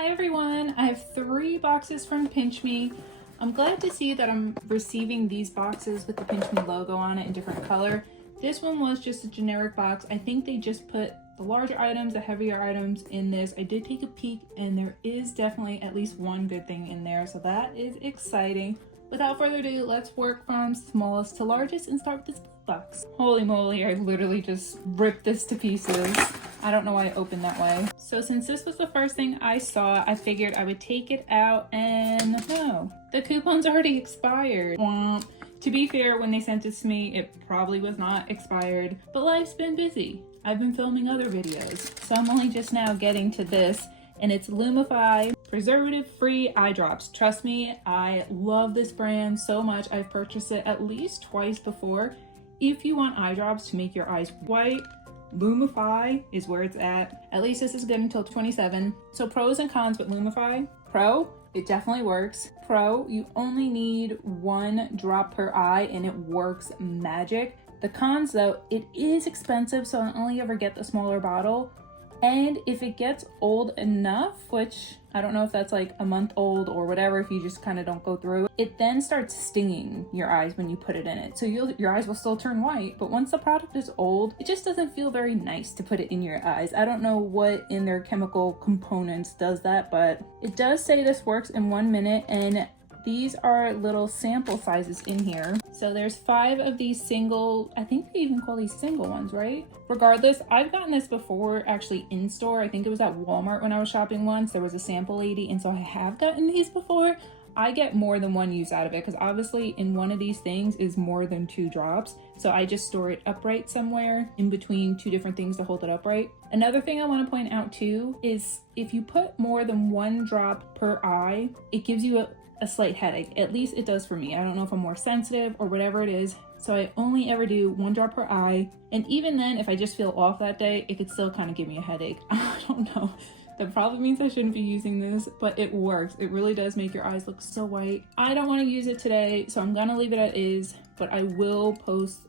Hi everyone, I have 3 boxes from Pinchme. I'm glad to see that I'm receiving these boxes with the Pinchme logo on it in different color. This one was just a generic box. I think they just put the larger items, the heavier items in this. I did take a peek and there is definitely at least one good thing in there, so that is exciting. Without further ado, let's work from smallest to largest and start with this blue box. Holy moly, I literally just ripped this to pieces. I don't know why it opened that way. So since this was the first thing I saw, I figured I would take it out and no, the coupon's already expired. Womp. To be fair, when they sent this to me, it probably was not expired, but life's been busy. I've been filming other videos, so I'm only just now getting to this, and it's Loungefly preservative-free eye drops. Trust me, I love this brand so much. I've purchased it at least twice before. If you want eye drops to make your eyes white, Loungefly is where it's at. At least this is good until 27. So pros and cons with Loungefly. Pro, it definitely works. Pro, you only need 1 drop per eye and it works magic. The cons though, it is expensive, so I only ever get the smaller bottle. And if it gets old enough, which I don't know if that's like a month old or whatever, if you just kind of don't go through it then starts stinging your eyes when you put it in it. So your eyes will still turn white, but once the product is old, it just doesn't feel very nice to put it in your eyes. I don't know what in their chemical components does that, but it does say this works in 1 minute, and these are little sample sizes in here. So there's 5 of these single, I think they even call these single ones, right? Regardless, I've gotten this before actually in store. I think it was at Walmart when I was shopping once. There was a sample lady, and so I have gotten these before. I get more than 1 use out of it because obviously in one of these things is more than 2 drops. So I just store it upright somewhere in between 2 different things to hold it upright. Another thing I want to point out too is if you put more than 1 drop per eye, it gives you a slight headache. At least it does for me. I don't know if I'm more sensitive or whatever it is. So I only ever do 1 drop per eye. And even then, if I just feel off that day, it could still kind of give me a headache. I don't know. That probably means I shouldn't be using this, but it works. It really does make your eyes look so white. I don't want to use it today, so I'm gonna leave it as is, but I will post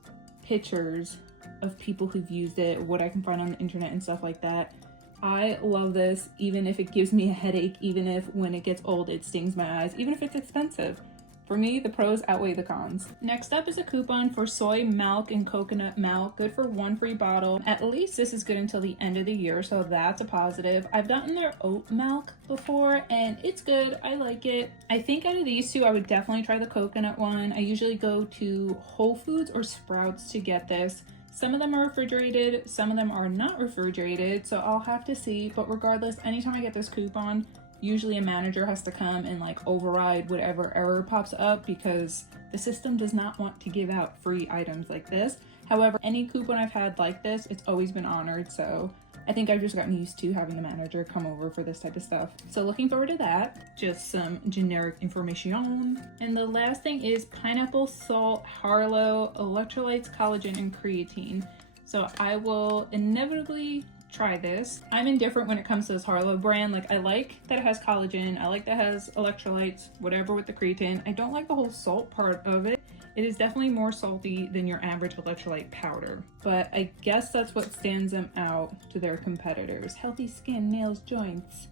pictures of people who've used it, what I can find on the internet and stuff like that. I love this, even if it gives me a headache, even if when it gets old it stings my eyes, even if it's expensive. For me, the pros outweigh the cons. Next up is a coupon for soy milk and coconut milk, good for 1 free bottle. At least this is good until the end of the year, so that's a positive. I've gotten their oat milk before and it's good, I like it. I think out of these 2, I would definitely try the coconut one. I usually go to Whole Foods or Sprouts to get this. Some of them are refrigerated, some of them are not refrigerated, so I'll have to see. But regardless, anytime I get this coupon, usually a manager has to come and like override whatever error pops up because the system does not want to give out free items like this. However, any coupon I've had like this, it's always been honored, so I think I've just gotten used to having the manager come over for this type of stuff. So looking forward to that. Just some generic information. And the last thing is pineapple salt, Harlow, electrolytes, collagen, and creatine. So I will inevitably try this. I'm indifferent when it comes to this Harlow brand. Like, I like that it has collagen, I like that it has electrolytes, whatever with the creatine. I don't like the whole salt part of it. It is definitely more salty than your average electrolyte powder, but I guess that's what stands them out to their competitors. Healthy skin, nails, joints,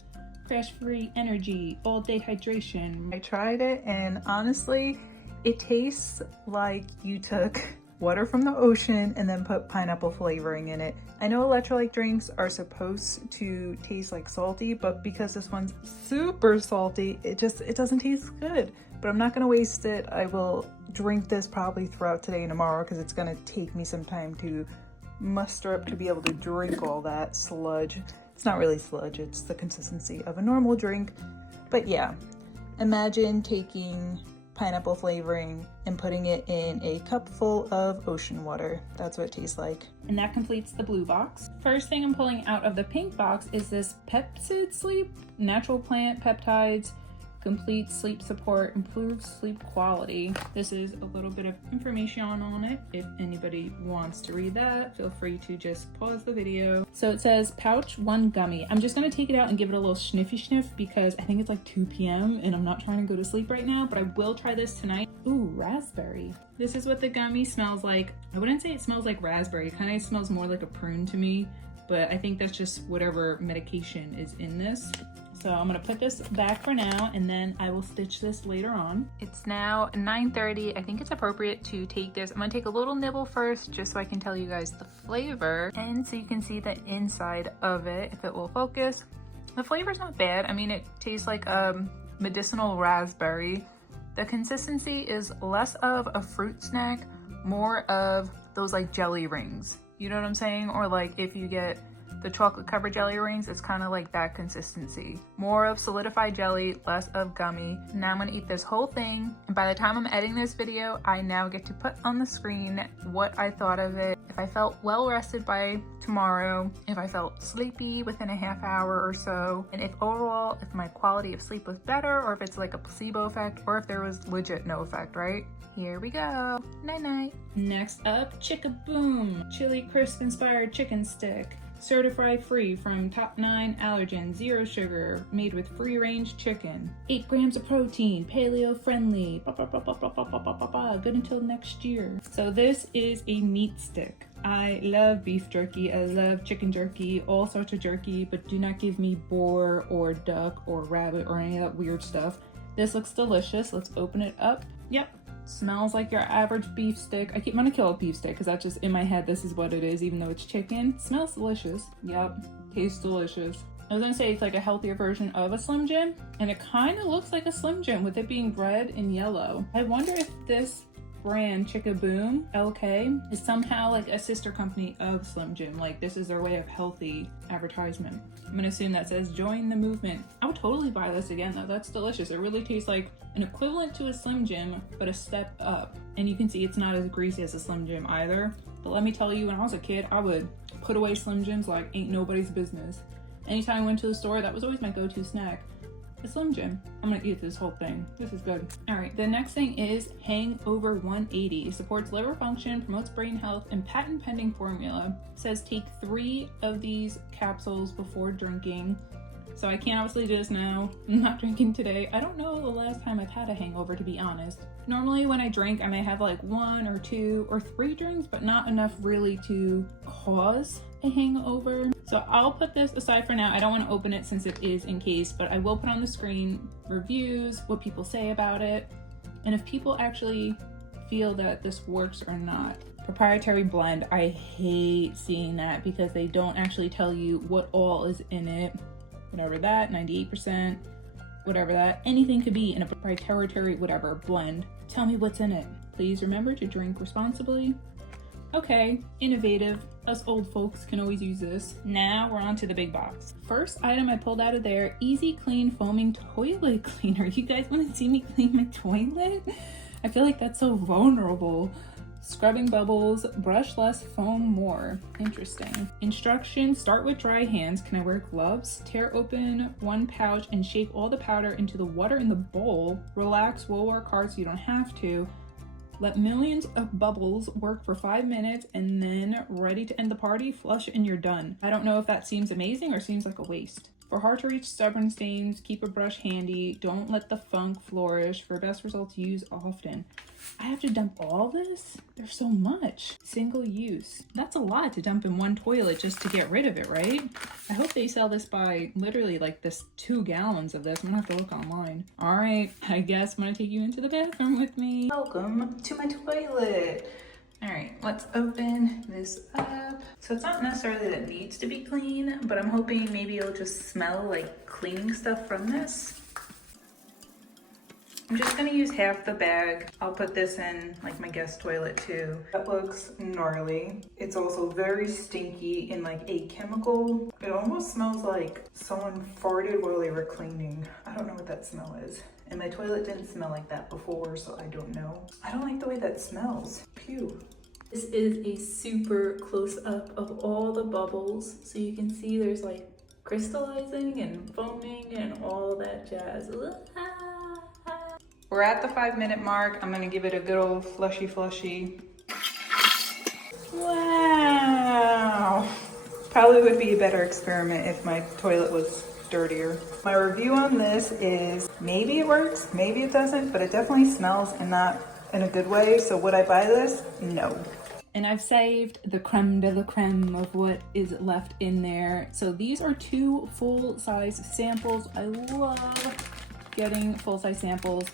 crash-free energy, all-day hydration. I tried it and honestly, it tastes like you took water from the ocean and then put pineapple flavoring in it. I know electrolyte drinks are supposed to taste like salty, but because this one's super salty, it doesn't taste good. But I'm not gonna waste it. I will drink this probably throughout today and tomorrow because it's gonna take me some time to muster up to be able to drink all that sludge. It's not really sludge, it's the consistency of a normal drink. But yeah, imagine taking pineapple flavoring and putting it in a cup full of ocean water. That's what it tastes like. And that completes the blue box. First thing I'm pulling out of the pink box is this Pepsid Sleep, natural plant peptides, complete sleep support, improves sleep quality. This is a little bit of information on it. If anybody wants to read that, feel free to just pause the video. So it says pouch 1 gummy. I'm just gonna take it out and give it a little sniffy sniff because I think it's like 2 p.m. and I'm not trying to go to sleep right now, but I will try this tonight. Ooh, raspberry. This is what the gummy smells like. I wouldn't say it smells like raspberry. It kind of smells more like a prune to me, but I think that's just whatever medication is in this. So I'm gonna put this back for now and then I will stitch this later on. It's now 9:30. I think it's appropriate to take this. I'm gonna take a little nibble first just so I can tell you guys the flavor and so you can see the inside of it, if it will focus. The flavor's not bad. I mean, it tastes like medicinal raspberry. The consistency is less of a fruit snack, more of those like jelly rings. You know what I'm saying? Or like if you get the chocolate covered jelly rings, it's kind of like that consistency. More of solidified jelly, less of gummy. Now I'm gonna eat this whole thing. And by the time I'm editing this video, I now get to put on the screen what I thought of it. If I felt well rested by tomorrow, if I felt sleepy within a half hour or so, and if overall, if my quality of sleep was better, or if it's like a placebo effect, or if there was legit no effect, right? Here we go. Night night. Next up, Chickaboom, chili crisp inspired chicken stick. Certified free from top 9 allergens, 0 sugar, made with free range chicken. 8 grams of protein, paleo friendly, good until next year. So this is a meat stick. I love beef jerky, I love chicken jerky, all sorts of jerky, but do not give me boar or duck or rabbit or any of that weird stuff. This looks delicious. Let's open it up. Yep. Smells like your average beef stick. I'm gonna kill a beef stick because that's just in my head. This is what it is, even though it's chicken. Smells delicious. Yep, tastes delicious. I was gonna say it's like a healthier version of a Slim Jim, and it kind of looks like a Slim Jim with it being red and yellow. I wonder if this brand Chickaboom LK is somehow like a sister company of Slim Jim. Like this is their way of healthy advertisement. I'm gonna assume that says join the movement. I would totally buy this again though. That's delicious. It really tastes like an equivalent to a Slim Jim, but a step up. And you can see it's not as greasy as a Slim Jim either. But let me tell you, when I was a kid, I would put away Slim Jims like ain't nobody's business. Anytime I went to the store, that was always my go-to snack. A Slim Jim. I'm gonna eat this whole thing. This is good. All right, the next thing is Hangover 180. It supports liver function, promotes brain health, and patent pending formula. It says take 3 of these capsules before drinking. So I can't obviously do this now. I'm not drinking today. I don't know the last time I've had a hangover, to be honest. Normally when I drink, I may have like 1 or 2 or 3 drinks, but not enough really to cause a hangover. So I'll put this aside for now. I don't want to open it since it is in case, but I will put on the screen reviews, what people say about it, and if people actually feel that this works or not. Proprietary blend, I hate seeing that because they don't actually tell you what all is in it. Whatever that, 98%, whatever that, anything could be in a proprietary whatever blend. Tell me what's in it. Please remember to drink responsibly. Okay, innovative. Us old folks can always use this. Now we're on to the big box. First item I pulled out of there, Easy Clean Foaming Toilet Cleaner. You guys want to see me clean my toilet? I feel like that's so vulnerable. Scrubbing bubbles, brush less, foam more. Interesting. Instructions, start with dry hands. Can I wear gloves? Tear open 1 pouch and shake all the powder into the water in the bowl. Relax, we'll work hard so you don't have to. Let millions of bubbles work for 5 minutes and then ready to end the party, flush and you're done. I don't know if that seems amazing or seems like a waste. For hard to reach stubborn stains, keep a brush handy. Don't let the funk flourish. For best results, use often. I have to dump all this? There's so much. Single use. That's a lot to dump in one toilet just to get rid of it, right? I hope they sell this by literally like this 2 gallons of this. I'm gonna have to look online. All right, I guess I'm gonna take you into the bathroom with me. Welcome to my toilet. All right, let's open this up. So it's not necessarily that it needs to be clean, but I'm hoping maybe it'll just smell like cleaning stuff from this. I'm just gonna use half the bag. I'll put this in like my guest toilet too. That looks gnarly. It's also very stinky and like a chemical. It almost smells like someone farted while they were cleaning. I don't know what that smell is. And my toilet didn't smell like that before, so I don't know. I don't like the way that smells. Pew. This is a super close up of all the bubbles. So you can see there's like crystallizing and foaming and all that jazz. We're at the 5-minute mark. I'm gonna give it a good old flushy. Wow. Probably would be a better experiment if my toilet was dirtier. My review on this is maybe it works, maybe it doesn't, but it definitely smells and not in a good way. So would I buy this? No. And I've saved the creme de la creme of what is left in there. So these are 2 full-size samples. I love getting full-size samples.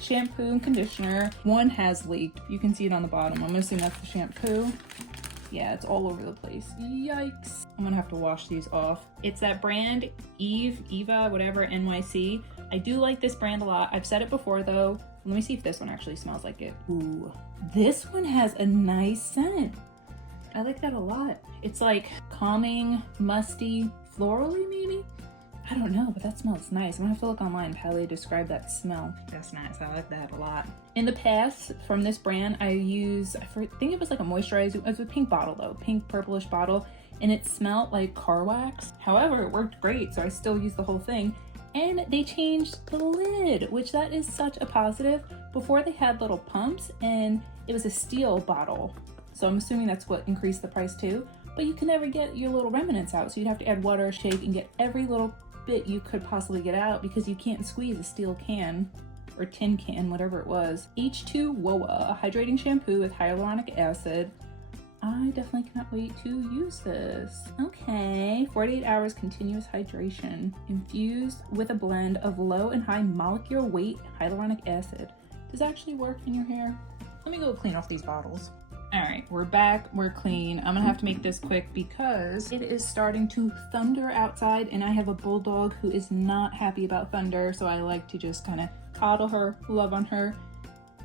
Shampoo and conditioner. One has leaked. You can see it on the bottom. I'm assuming that's the shampoo. Yeah, it's all over the place. Yikes. I'm gonna have to wash these off. It's that brand Eva, whatever, NYC. I do like this brand a lot. I've said it before though. Let me see if this one actually smells like it. Ooh, this one has a nice scent. I like that a lot. It's like calming, musty, florally maybe? I don't know, but that smells nice. I'm gonna have to look online how they describe that smell. That's nice, I like that a lot. In the past, from this brand, I think it was like a moisturizer. It was a pink bottle though, pink purplish bottle, and it smelled like car wax. However, it worked great, so I still used the whole thing. And they changed the lid, which that is such a positive. Before they had little pumps and it was a steel bottle. So I'm assuming that's what increased the price too. But you can never get your little remnants out. So you'd have to add water, shake, and get every little bit you could possibly get out because you can't squeeze a steel can or tin can, whatever it was. H2WOA, hydrating shampoo with hyaluronic acid. I definitely cannot wait to use this. Okay, 48 hours continuous hydration infused with a blend of low and high molecular weight hyaluronic acid. Does it actually work in your hair? Let me go clean off these bottles. All right, we're back, we're clean. I'm gonna have to make this quick because it is starting to thunder outside and I have a bulldog who is not happy about thunder, so I like to just kind of coddle her, love on her.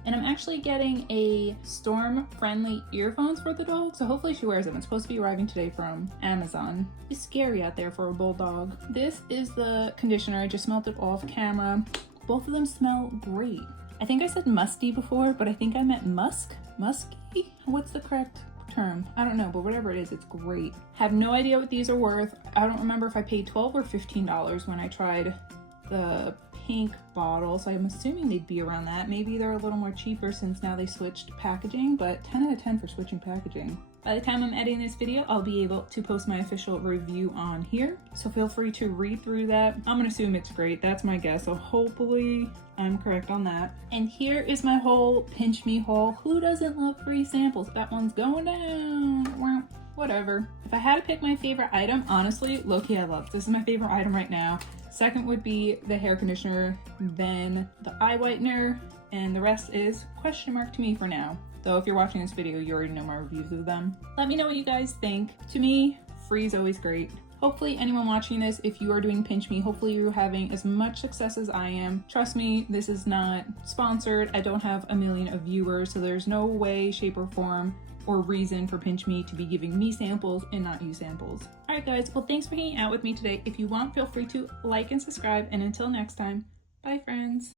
And I'm actually getting a storm-friendly earphones for the dog, so hopefully she wears them. It's supposed to be arriving today from Amazon. It's scary out there for a bulldog. This is the conditioner. I just smelled it off camera. Both of them smell great. I think I said musty before, but I think I meant musky? What's the correct term? I don't know, but whatever it is, it's great. Have no idea what these are worth. I don't remember if I paid $12 or $15 when I tried the pink bottle, so I'm assuming they'd be around that. Maybe they're a little more cheaper since now they switched packaging, but 10 out of 10 for switching packaging. By the time I'm editing this video, I'll be able to post my official review on here, so feel free to read through that. I'm gonna assume it's great. That's my guess, so hopefully I'm correct on that. And here is my whole Pinch Me haul. Who doesn't love free samples? That one's going down. Well, whatever. If I had to pick my favorite item, honestly, low-key I love. This is my favorite item right now. Second would be the hair conditioner, then the eye whitener, and the rest is question mark to me for now. Though if you're watching this video, you already know my reviews of them. Let me know what you guys think. To me, free is always great. Hopefully anyone watching this, if you are doing Pinch Me, hopefully you're having as much success as I am. Trust me, this is not sponsored. I don't have a million of viewers, so there's no way, shape, or form or reason for Pinch Me to be giving me samples and not you samples. All right guys, well thanks for hanging out with me today. If you want, feel free to like and subscribe, and until next time, bye friends.